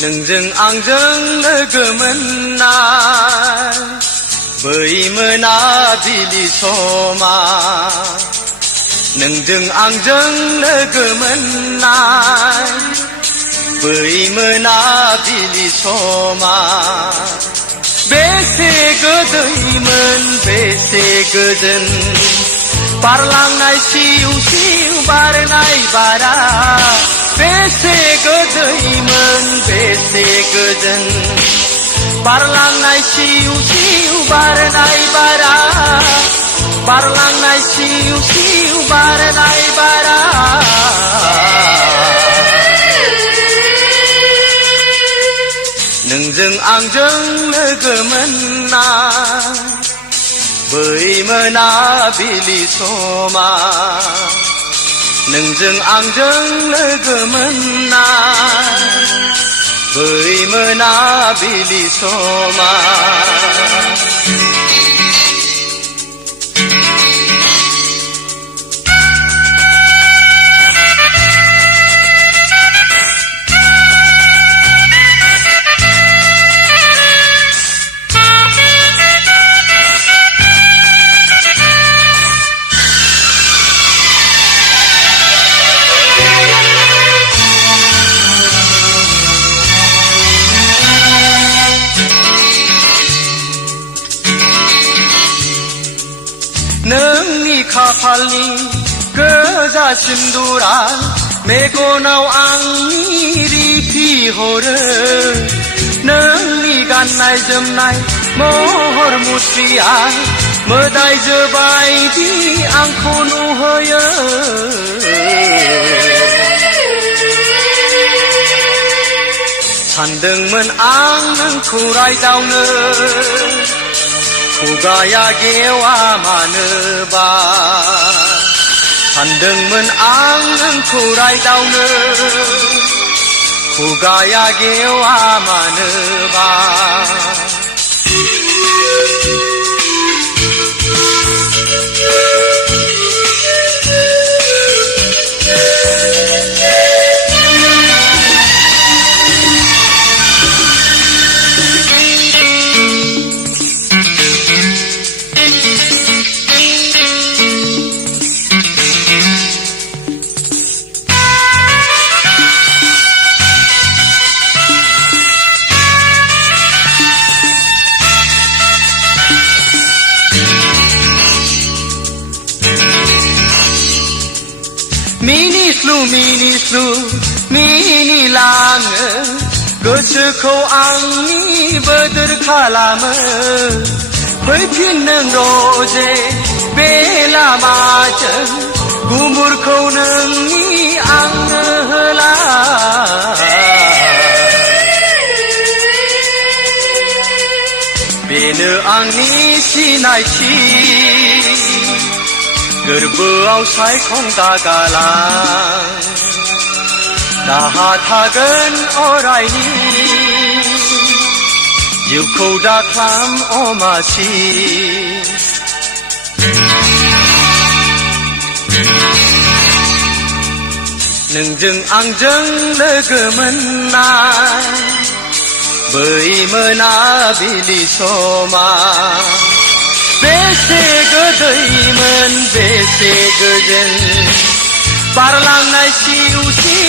नोंजों आंजों लोगो मोननाय बै मोनाबिलि समा नोंजों आंजों लोगो मोननाय बै मोनाबिलि समा बेसे गोदैमोन बेसे गोजोन बारलांनाय सिउ सिउ बारनाय बारा बेसे गोदैमोन बेसे गोजोन बारलांनाय सिउ सिउ बारनाय बारा बारलांनाय सिउ सिउ बारनाय बारा नोंजों आंजों लोगो मोननाय बै मोनाबिलि समा नोंजों आंजों लोगो मोननाय बै मोनाबिलि समा नोंनि खाफालनि गोजा सिन्दुरा मेगनाव आंनि रिफिहरो नोंनि गाननाय जोमनाय महर मुस्रिया मोदायजो बायदि आंखौ नुहोयो सानदोंमोन आं नोंखौ रायदावनो खुगाया गेवा मानोबा सानदोंमोन आं नोंखौ रायदावनो खुगाया गेवा मानोबा मिनिस्लु मिनिलाङो गोसोखौ आंनि बोदोर खालामो फैफिन नों रजे बे लामाजों गुमुरखौ नोंनि आंनो होला बेनो आंनि सिनायथि गोरबोआव सायखं दागालां दाहा थागोन अरायनि जिउखौ दाख्लाम अमासि नोंजों आंजों लोगो मोननाय बै मोनाबिलि समा बेसे गोदैमोन बेसे गोजोन बारलांनाय सिउ सिउ